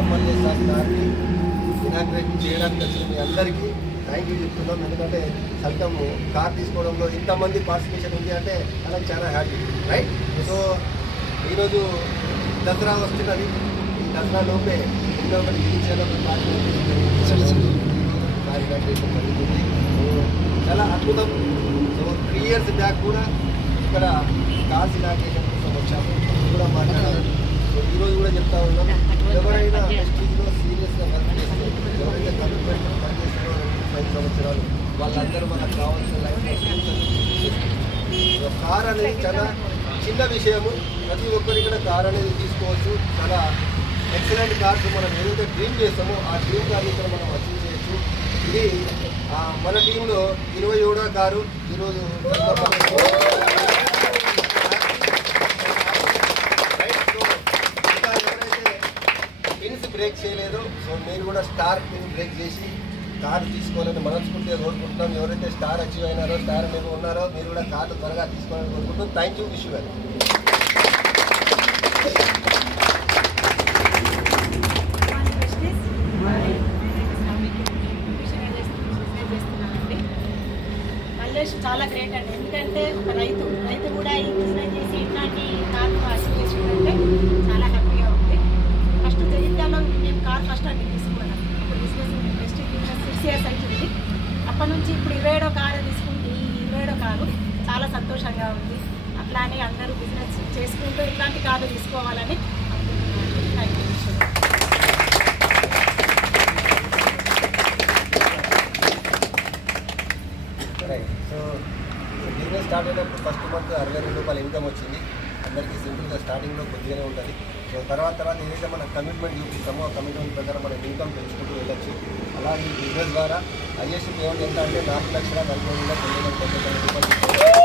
సల్కం మల్లేశ్వర గారిని ఇనాగ్రేట్ చేయడానికి వచ్చిన మీ అందరికీ థ్యాంక్ యూ చెప్తున్నాం. ఎందుకంటే సల్కమ్ కార్ తీసుకోవడంలో ఇంతమంది పార్టిసిపేషన్ ఉంది అంటే మనకు చాలా హ్యాపీ, రైట్? సో ఈరోజు దసరా వస్తున్నది. ఈ దసరా లోపే ఎన్నో ఒకటి కార్యక్రమం జరుగుతుంది. సో చాలా అద్భుతం. సో 3 years బ్యాక్ కూడా ఇక్కడ కార్స్ ఇనాగ్రేషన్ కోసం వచ్చాము, కూడా మాట్లాడారు. సో ఈరోజు కూడా చెప్తా ఉన్నాం, ఎవరైనా ఎస్టీలో సీరియస్గా వర్క్ చేస్తే, ఎవరైతే కమిట్మెంట్ పనిచేస్తారో 5 సంవత్సరాలు వాళ్ళందరూ మనకు కావాల్సిన లైఫ్ కార్ అనేది చాలా చిన్న విషయము. ప్రతి ఒక్కరికి కూడా కార్ అనేది తీసుకోవచ్చు. చాలా ఎక్సలెంట్ కార్స్ మనం ఏదైతే డ్రీమ్ చేస్తామో ఆ డ్రీమ్ కార్ని ఇక్కడ మనం అచీవ్ చేయొచ్చు. ఇది మన టీంలో 27వ కారు ఈరోజు బ్రేక్ చేయలేదు. సో నేను కూడా స్టార్ బ్రేక్ చేసి కారు తీసుకోవాలని మనస్ఫూర్తిగా కోరుకుంటున్నాం. ఎవరైతే స్టార్ అచీవ్ అయినారో, స్టార్ మీరు ఉన్నారో, మీరు కూడా కార్లు త్వరగా తీసుకోవాలని కోరుకుంటున్నాం. Thank you, wish you well. Mallesh చాలా గ్రేట్ అండి. ఎందుకంటే ఒక రైతు కూడా ఈ బిజినెస్ చేసి ఇట్లాంటి కార్ అచీవ్ చేసిందంటే చాలా హ్యాపీగా ఉంది. ఫస్ట్ జగిత్యాలలో మేము కార్ ఫస్ట్ అండి తీసుకున్నాం. ఇప్పుడు బిజినెస్ బెస్ట్ బిజినెస్ 6 years అవుతుంది. అప్పటి నుంచి ఇప్పుడు 27వ కారు తీసుకుంటే ఈ 27వ కారు చాలా సంతోషంగా ఉంది. అట్లానే అందరూ బిజినెస్ చేసుకుంటూ ఇట్లాంటి కార్లు తీసుకోవాలని అనుకుంటున్నాను. Thank you. So business start అయినప్పుడు ఫస్ట్ మంత్ 60,000 రూపాయలు ఇన్కమ్ వచ్చింది. అందరికీ సింపుల్గా స్టార్టింగ్లో కొద్దిగానే ఉంటుంది. సో తర్వాత ఏదైతే మనం కమిట్మెంట్ చూపిస్తామో ఆ కమిట్మెంట్ ప్రకారం మనం ఇన్కమ్ పెంచుకుంటూ వెళ్ళచ్చు. అలా ఈ బిజినెస్ ద్వారా హైయెస్ట్ పేమెంట్ ఎంత అంటే 4,40,999 రూపాయలు